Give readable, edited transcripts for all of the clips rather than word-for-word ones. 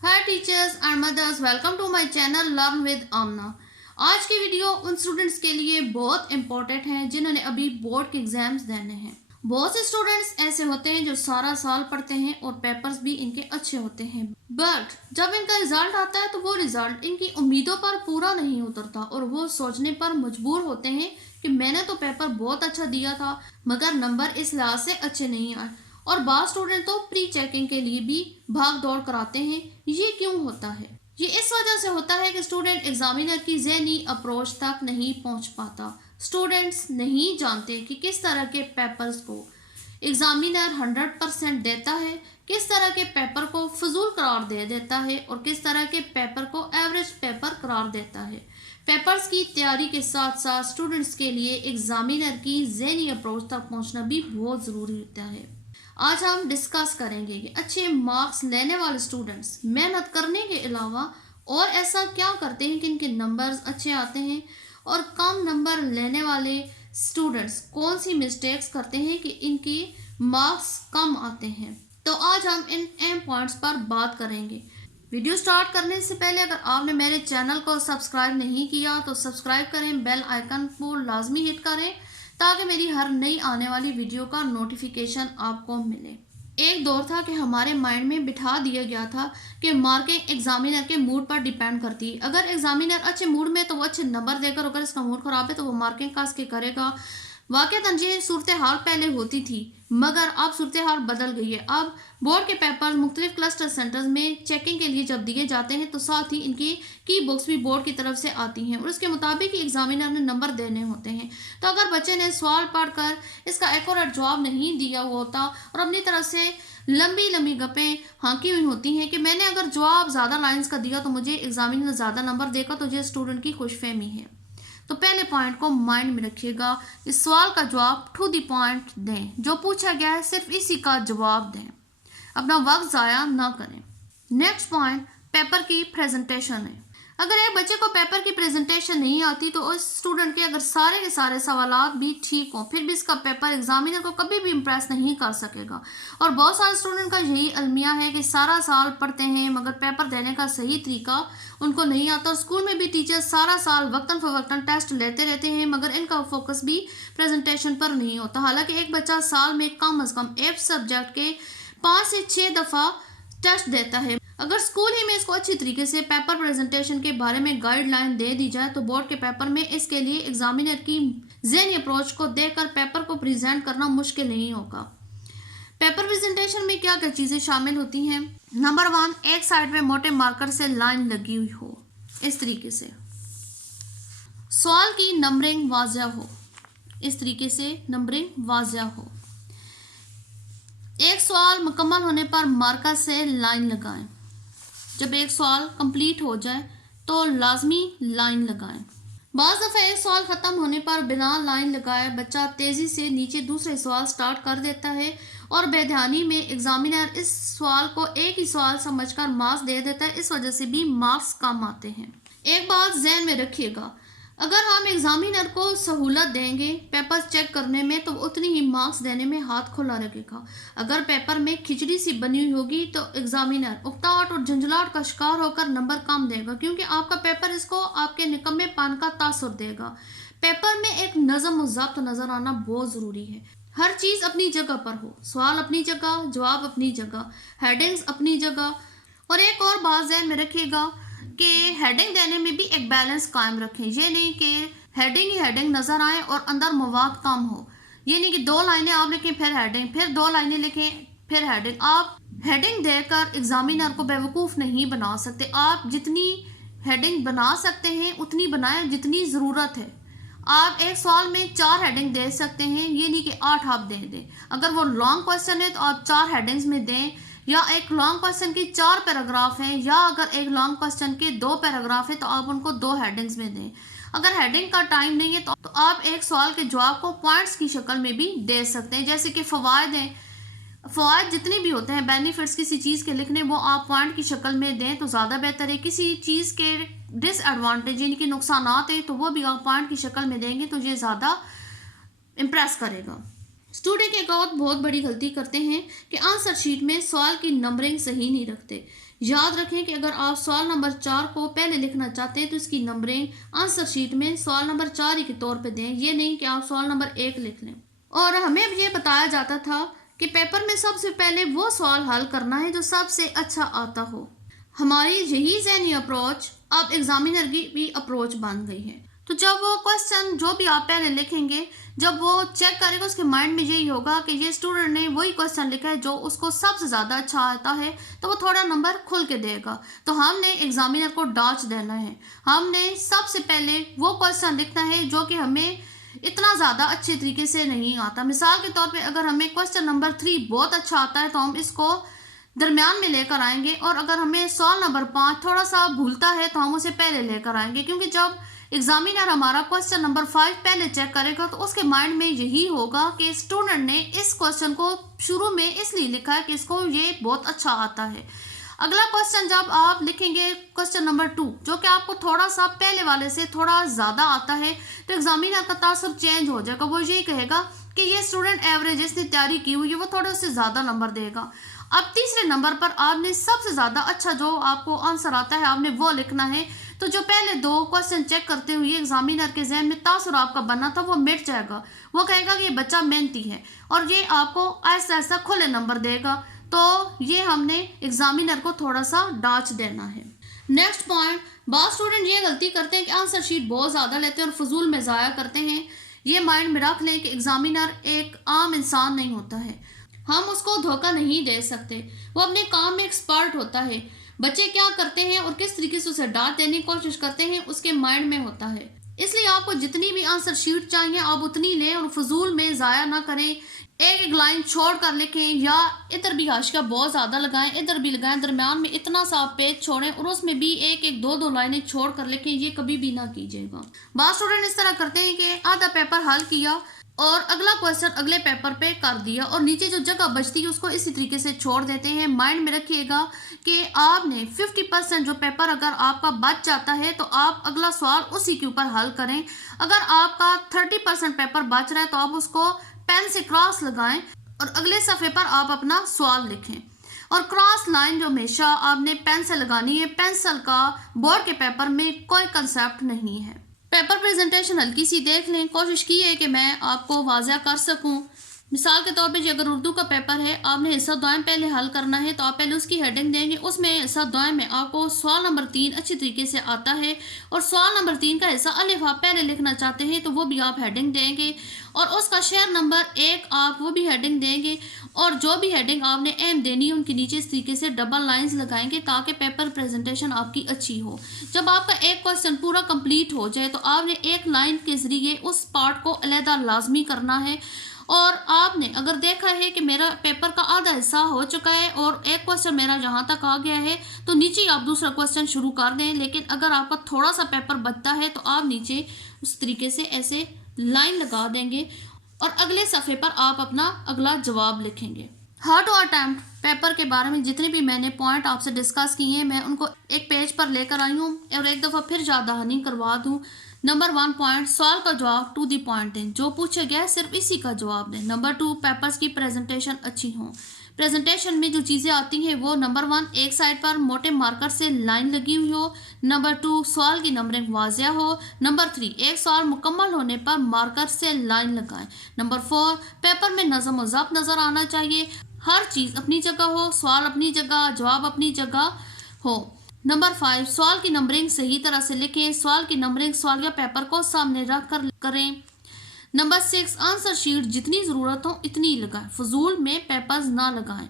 Hi teachers and mothers, welcome to my channel learn with Aamna. आज की video उन students के लिए बहुत इंपॉर्टेंट है जिन्होंने अभी बोर्ड के एग्जाम्स देने हैं। बहुत से स्टूडेंट्स ऐसे होते हैं जो सारा साल पढ़ते हैं और पेपर्स भी इनके अच्छे होते हैं, बट जब इनका रिजल्ट आता है तो वो रिजल्ट इनकी उम्मीदों पर पूरा नहीं उतरता और वो सोचने पर मजबूर होते हैं कि मैंने तो पेपर बहुत अच्छा दिया था मगर नंबर इस लिहाज से अच्छे नहीं आए। और बाद स्टूडेंट तो प्री चेकिंग के लिए भी भाग दौड़ कराते हैं। ये क्यों होता है? ये इस वजह से होता है कि स्टूडेंट एग्जामिनर की ज़हनी अप्रोच तक नहीं पहुंच पाता। स्टूडेंट्स नहीं जानते कि किस तरह के पेपर्स को एग्जामिनर 100% देता है, किस तरह के पेपर को फजूल करार दे देता है और किस तरह के पेपर को एवरेज पेपर करार देता है। पेपर्स की तैयारी के साथ साथ स्टूडेंट्स के लिए एग्जामिनर की ज़हनी अप्रोच तक पहुंचना भी बहुत ज़रूरी होता है। आज हम डिस्कस करेंगे कि अच्छे मार्क्स लेने वाले स्टूडेंट्स मेहनत करने के अलावा और ऐसा क्या करते हैं कि इनके नंबर्स अच्छे आते हैं, और कम नंबर लेने वाले स्टूडेंट्स कौन सी मिस्टेक्स करते हैं कि इनके मार्क्स कम आते हैं। तो आज हम इन अहम पॉइंट्स पर बात करेंगे। वीडियो स्टार्ट करने से पहले अगर आपने मेरे चैनल को सब्सक्राइब नहीं किया तो सब्सक्राइब करें, बेल आइकन को लाजमी हिट करें ताकि मेरी हर नई आने वाली वीडियो का नोटिफिकेशन आपको मिले। एक दौर था कि हमारे माइंड में बिठा दिया गया था कि मार्किंग एग्जामिनर के मूड पर डिपेंड करती है। अगर एग्जामिनर अच्छे मूड में तो वो अच्छे नंबर देकर, अगर इसका मूड खराब है तो वो मार्किंग कास के करेगा। वाकई ये सूरत हाल पहले होती थी मगर अब सूरत हाल बदल गई है। अब बोर्ड के पेपर मुख्तलिफ क्लस्टर सेंटर्स में चेकिंग के लिए जब दिए जाते हैं तो साथ ही इनकी की बुक्स भी बोर्ड की तरफ से आती हैं और उसके मुताबिक ही एग्जामिनर ने नंबर देने होते हैं। तो अगर बच्चे ने सवाल पढ़कर इसका एक्यूरेट जवाब नहीं दिया होता और अपनी तरफ से लंबी लंबी गपें हाँकी हुई होती हैं कि मैंने अगर जवाब ज़्यादा लाइन्स का दिया तो मुझे एग्जामिनर ज़्यादा नंबर देगा, तो ये स्टूडेंट की खुशफहमी है। तो पहले पॉइंट को माइंड में रखिएगा, इस सवाल का जवाब टू द पॉइंट दें, जो पूछा गया है सिर्फ इसी का जवाब दें, अपना वक्त ज़ाया ना करें। नेक्स्ट पॉइंट पेपर की प्रेजेंटेशन है। अगर एक बच्चे को पेपर की प्रेजेंटेशन नहीं आती तो उस स्टूडेंट के अगर सारे के सारे सवालात भी ठीक हों फिर भी इसका पेपर एग्जामिनर को कभी भी इम्प्रेस नहीं कर सकेगा। और बहुत सारे स्टूडेंट का यही अलमिया है कि सारा साल पढ़ते हैं मगर पेपर देने का सही तरीका उनको नहीं आता। और स्कूल में भी टीचर सारा साल वक्तन फवक्तन टेस्ट लेते रहते हैं मगर इनका फोकस भी प्रेजेंटेशन पर नहीं होता। हालांकि एक बच्चा साल में कम अज़ कम एक सब्जेक्ट के 5 से 6 दफ़ा टेस्ट देता है। अगर स्कूल ही में इसको अच्छी तरीके से पेपर प्रेजेंटेशन के बारे में गाइडलाइन दे दी जाए तो बोर्ड के पेपर में इसके लिए एग्जामिनर की ज़हनी अप्रोच को देखकर पेपर को प्रेजेंट करना मुश्किल नहीं होगा। पेपर प्रेजेंटेशन में क्या क्या चीज़ें शामिल होती हैं? नंबर 1, एक साइड में मोटे मार्कर से लाइन लगी हुई हो, इस तरीके से। सवाल की नंबरिंग वाज़ह हो, इस तरीके से नंबरिंग वाज़ह हो। एक सवाल मुकम्मल होने पर मार्कर से लाइन लगाएं। जब एक सवाल कंप्लीट हो जाए तो लाजमी लाइन लगाएं। बाज़ दफ़ा एक सवाल ख़त्म होने पर बिना लाइन लगाए बच्चा तेज़ी से नीचे दूसरे सवाल स्टार्ट कर देता है और बेध्यानी में एग्जामिनर इस सवाल को एक ही सवाल समझकर मार्क्स दे देता है। इस वजह से भी मार्क्स कम आते हैं। एक बात जहन में रखिएगा, अगर हम एग्जामिनर को सहूलत देंगे पेपर चेक करने में तो उतनी ही मार्क्स देने में हाथ खुला रखेगा। अगर पेपर में खिचड़ी सी बनी हुई होगी तो एग्जामिनर उकताहट और झंझलाहट का शिकार होकर नंबर कम देगा, क्योंकि आपका पेपर इसको आपके निकम्मेपन का तासुर देगा। पेपर में एक नज़म और ज़ब्त नज़र आना बहुत ज़रूरी है। हर चीज़ अपनी जगह पर हो, सवाल अपनी जगह, जवाब अपनी जगह, हेडिंग्स अपनी जगह। और एक और बात ज़हन में रखिएगा कि हेडिंग देने में भी एक बैलेंस कायम रखें। ये नहीं कि हेडिंग ही हेडिंग नज़र आए और अंदर मवाद कम हो। ये नहीं कि 2 लाइनें आप लिखें फिर हेडिंग, फिर 2 लाइनें लिखें फिर हेडिंग। आप हेडिंग देकर एग्जामिनर को बेवकूफ़ नहीं बना सकते। आप जितनी हेडिंग बना सकते हैं उतनी बनाएं जितनी ज़रूरत है। आप एक सवाल में 4 हेडिंग दे सकते हैं, ये नहीं कि 8 आप दे दें। अगर वो लॉन्ग क्वेश्चन है तो आप 4 हेडिंग्स में दें, या एक लॉन्ग क्वेश्चन की 4 पैराग्राफ हैं, या अगर एक लॉन्ग क्वेश्चन के 2 पैराग्राफ है तो आप उनको 2 हेडिंग्स में दें। अगर हेडिंग का टाइम नहीं है तो आप एक सवाल के जवाब को पॉइंट्स की शक्ल में भी दे सकते हैं। जैसे कि फ़वाइद हैं, फ़वाइद जितने भी होते हैं बेनिफिट्स किसी चीज़ के लिखने, वो आप पॉइंट की शक्ल में दें तो ज़्यादा बेहतर है। किसी चीज़ के डिसएडवांटेज यानी कि नुकसानात हैं तो वो भी आप पॉइंट की शक्ल में देंगे तो ये ज़्यादा इम्प्रेस करेगा। स्टूडेंट एक और बहुत बड़ी गलती करते हैं कि आंसर शीट में सवाल की नंबरिंग सही नहीं रखते। याद रखें कि अगर आप सवाल नंबर 4 को पहले लिखना चाहते हैं तो इसकी नंबरिंग आंसर शीट में सवाल नंबर 4 ही के तौर पे दें, ये नहीं कि आप सवाल नंबर 1 लिख लें। और हमें ये बताया जाता था कि पेपर में सबसे पहले वो सवाल हल करना है जो सबसे अच्छा आता हो। हमारी यही ज़हनी अप्रोच अब एग्जामिनर की भी अप्रोच बन गई है। तो जब वो क्वेश्चन जो भी आप पहले लिखेंगे, जब वो चेक करेगा उसके माइंड में यही होगा कि ये स्टूडेंट ने वही क्वेश्चन लिखा है जो उसको सबसे ज़्यादा अच्छा आता है, तो वो थोड़ा नंबर खुल के देगा। तो हमने एग्जामिनर को डांच देना है। हमने सबसे पहले वो क्वेश्चन लिखना है जो कि हमें इतना ज़्यादा अच्छे तरीके से नहीं आता। मिसाल के तौर पे अगर हमें क्वेश्चन नंबर 3 बहुत अच्छा आता है तो हम इसको दरमियान में लेकर आएंगे, और अगर हमें सवाल नंबर 5 थोड़ा सा भूलता है तो हम उसे पहले लेकर आएंगे, क्योंकि जब एग्जामिनर हमारा क्वेश्चन नंबर 5 पहले चेक करेगा तो उसके माइंड में यही होगा कि स्टूडेंट ने इस क्वेश्चन को शुरू में इसलिए लिखा है कि इसको ये बहुत अच्छा आता है। अगला क्वेश्चन जब आप लिखेंगे क्वेश्चन नंबर 2 जो कि आपको थोड़ा सा पहले वाले से थोड़ा ज़्यादा आता है, तो एग्जामिनर का तासुर चेंज हो जाएगा। वो यही कहेगा कि ये स्टूडेंट एवरेज इसने तैयारी की हुई है, वो थोड़े उससे ज़्यादा नंबर देगा। अब तीसरे नंबर पर आपने सबसे ज़्यादा अच्छा जो आपको आंसर आता है आपने वो लिखना है। तो जो पहले 2 क्वेश्चन चेक करते हुए एग्जामिनर के जहन में तासुर आपका बना था वो मिट जाएगा। वो कहेगा कि ये बच्चा मेहनती है, और ये आपको ऐसा ऐसा खुले नंबर देगा। तो ये हमने एग्जामिनर को थोड़ा सा डांच देना है। नेक्स्ट पॉइंट, बहुत स्टूडेंट ये गलती करते हैं कि आंसर शीट बहुत ज़्यादा लेते हैं और फजूल में ज़ाया करते हैं। ये माइंड में रख लें कि एग्जामिनर एक आम इंसान नहीं होता है, हम उसको धोखा नहीं दे सकते। वो अपने काम में एक्सपर्ट होता है। बच्चे क्या करते हैं और किस तरीके से उसे डांट देने की कोशिश करते हैं उसके माइंड में होता है। इसलिए आपको जितनी भी आंसर शीट चाहिए आप उतनी लें और फजूल में ज़ाया ना करें। एक एक लाइन छोड़ कर लिखें, या इधर भी हाशिया बहुत ज़्यादा लगाएं, इधर भी लगाएं, दरमियान में इतना सा पेज छोड़ें और उसमें भी एक एक दो दो लाइनें छोड़ कर लिखें। ये कभी भी ना कीजिएगा। बहुत स्टूडेंट इस तरह करते हैं कि आधा पेपर हल किया और अगला क्वेश्चन अगले पेपर पे कर दिया और नीचे जो जगह बचती है उसको इसी तरीके से छोड़ देते हैं। माइंड में रखिएगा कि आपने 50% जो पेपर अगर आपका बच जाता है तो आप अगला सवाल उसी के ऊपर हल करें। अगर आपका 30% पेपर बच रहा है तो आप उसको पेन से क्रॉस लगाएं और अगले सफ़े पर आप अपना सवाल लिखें। और क्रॉस लाइन जो हमेशा आपने पेन से लगानी है, पेंसिल का बोर्ड के पेपर में कोई कंसेप्ट नहीं है। पेपर प्रेजेंटेशन हल्की सी देख लें, कोशिश की है कि मैं आपको वाज़ह कर सकूं। मिसाल के तौर पे जी अगर उर्दू का पेपर है, आपने हिस्सा दुआएं पहले हल करना है तो आप पहले उसकी हेडिंग देंगे। उसमें हिस्सा दुआएं में आपको सवाल नंबर 3 अच्छी तरीके से आता है और सवाल नंबर 3 का हिस्सा अलिफ आप पहले लिखना चाहते हैं तो वो भी आप हेडिंग देंगे, और उसका शेयर नंबर 1 आप वो भी हेडिंग देंगे। और जो भी हेडिंग आपने अहम देनी है उनके नीचे इस तरीके से डबल लाइंस लगाएंगे ताकि पेपर प्रेजेंटेशन आपकी अच्छी हो। जब आपका एक क्वेश्चन पूरा कंप्लीट हो जाए तो आपने एक लाइन के ज़रिए उस पार्ट को अलहदा लाजमी करना है। और आपने अगर देखा है कि मेरा पेपर का आधा हिस्सा हो चुका है और एक क्वेश्चन मेरा जहाँ तक आ गया है तो नीचे आप दूसरा क्वेश्चन शुरू कर दें। लेकिन अगर आपका थोड़ा सा पेपर बचता है तो आप नीचे उस तरीके से ऐसे लाइन लगा देंगे और अगले सफ़े पर आप अपना अगला जवाब लिखेंगे। हाउ टू अटेम्प्ट पेपर के बारे में जितने भी मैंने पॉइंट आपसे डिस्कस किए हैं मैं उनको एक पेज पर लेकर आई हूँ और एक दफ़ा फिर याद दहानी करवा दूँ। नंबर 1 पॉइंट, सवाल का जवाब टू दी पॉइंट दें, जो पूछा गया है सिर्फ इसी का जवाब दें। नंबर 2, पेपर्स की प्रेजेंटेशन अच्छी हो। प्रेजेंटेशन में जो चीज़ें आती हैं वो नंबर 1, एक साइड पर मोटे मार्कर से लाइन लगी हुई हो। नंबर 2, सवाल की नंबरिंग वाज़िया हो। नंबर 3, एक सवाल मुकम्मल होने पर मार्कर से लाइन लगाएं। नंबर 4, पेपर में नज़म व ज़ब्त नज़र आना चाहिए, हर चीज़ अपनी जगह हो, सवाल अपनी जगह, जवाब अपनी जगह हो। नंबर 5, सवाल की नंबरिंग सही तरह से लिखें, सवाल की नंबरिंग सवालिया पेपर को सामने रख कर करें। नंबर 6, आंसर शीट जितनी ज़रूरत हो इतनी लगाएं, फजूल में पेपर्स ना लगाएं।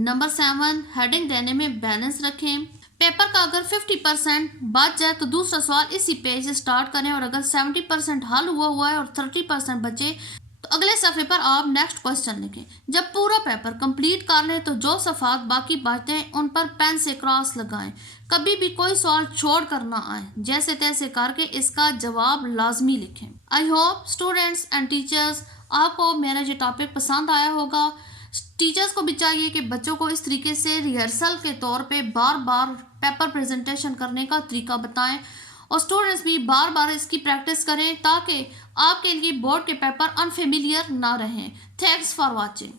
नंबर 7, हेडिंग देने में बैलेंस रखें। पेपर का अगर 50% बच जाए तो दूसरा सवाल इसी पेज से स्टार्ट करें, और अगर 70% हल हुआ है और 30% बचे तो अगले सफ़े पर आप नेक्स्ट क्वेश्चन लिखें। जब पूरा पेपर कंप्लीट कर लें तो जो सफ़ात बाकी बचते हैं उन पर पेन से क्रॉस लगाएं। कभी भी कोई सवाल छोड़ कर ना आए, जैसे तैसे करके इसका जवाब लाजमी लिखें। I hope students and teachers आपको मेरा ये टॉपिक पसंद आया होगा। टीचर्स को भी चाहिए कि बच्चों को इस तरीके से रिहर्सल के तौर पे बार बार पेपर प्रेजेंटेशन करने का तरीका बताएं और स्टूडेंट्स भी बार बार इसकी प्रैक्टिस करें ताकि आपके लिए बोर्ड के पेपर अनफेमिलियर ना रहें। Thanks for watching.